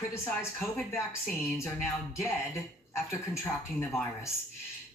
criticized COVID vaccines are now dead after contracting the virus.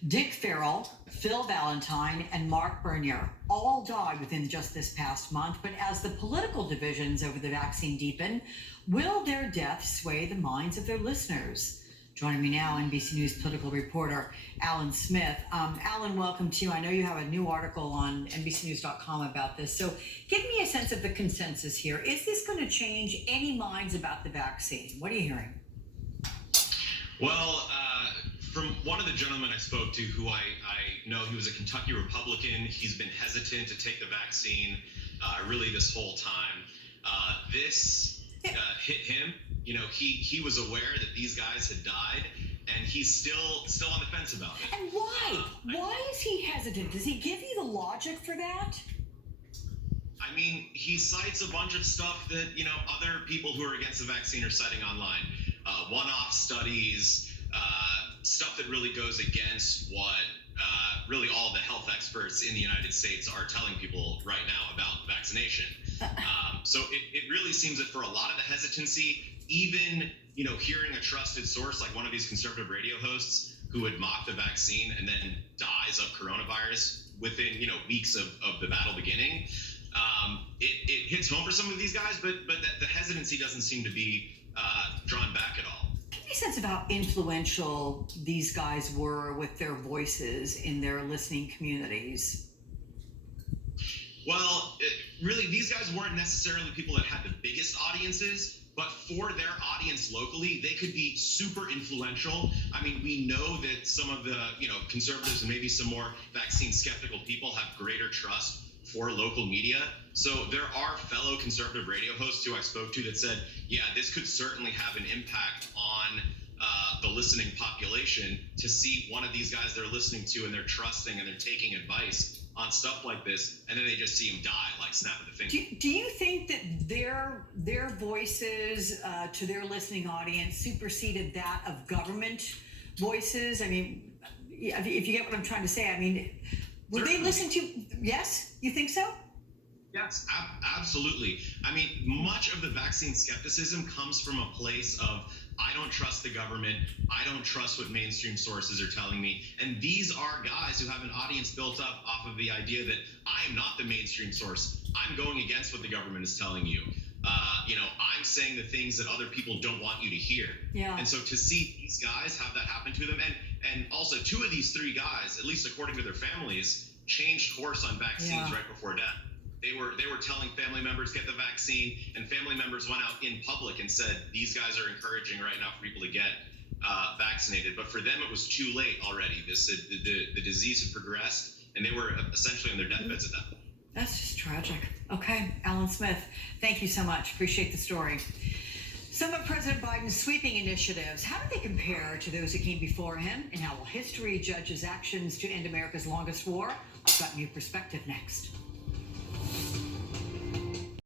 Dick Farrell, Phil Valentine, and Mark Bernier all died within just this past month. But as the political divisions over the vaccine deepen, will their deaths sway the minds of their listeners? Joining me now, NBC News political reporter Alan Smith. Alan, welcome to you. I know you have a new article on NBCnews.com about this. So give me a sense of the consensus here. Is this going to change any minds about the vaccine? What are you hearing? Well, from one of the gentlemen I spoke to, who I know he was a Kentucky Republican, he's been hesitant to take the vaccine really this whole time. This hit him. You know, he was aware that these guys had died, and he's still on the fence about it. And why? Why is he hesitant? Does he give you the logic for that? I mean, he cites a bunch of stuff that, you know, other people who are against the vaccine are citing online. One-off studies, stuff that really goes against what really all the health experts in the United States are telling people right now about vaccination. So it really seems that for a lot of the hesitancy, even, you know, hearing a trusted source like one of these conservative radio hosts who would mock the vaccine and then dies of coronavirus within, you know, weeks of the battle beginning, it hits home for some of these guys, but the hesitancy doesn't seem to be drawn back at all. Give me a sense of how influential these guys were with their voices in their listening communities. Well, really, these guys weren't necessarily people that had the biggest audiences, but for their audience locally, they could be super influential. I mean, we know that some of the, you know, conservatives and maybe some more vaccine skeptical people have greater trust for local media. So there are fellow conservative radio hosts who I spoke to that said, yeah, this could certainly have an impact on the listening population to see one of these guys they're listening to and they're trusting and they're taking advice on stuff like this, and then they just see him die like snap of the finger. Do you think that their voices to their listening audience superseded that of government voices? I mean, if you get what I'm trying to say, I mean, would they listen to? Yes, you think so? Yes, absolutely. I mean, much of the vaccine skepticism comes from a place of, I don't trust the government. I don't trust what mainstream sources are telling me. And these are guys who have an audience built up off of the idea that I am not the mainstream source. I'm going against what the government is telling you. You know, I'm saying the things that other people don't want you to hear. Yeah. And so to see these guys have that happen to them, and also two of these three guys, at least according to their families, changed course on vaccines right before death. They were telling family members get the vaccine, and family members went out in public and said these guys are encouraging right now for people to get vaccinated. But for them, it was too late already. The disease had progressed, and they were essentially on their deathbeds at that point. That's just tragic. Okay, Alan Smith, thank you so much. Appreciate the story. Some of President Biden's sweeping initiatives, how do they compare to those that came before him? And how will history judge his actions to end America's longest war? I've got new perspective next.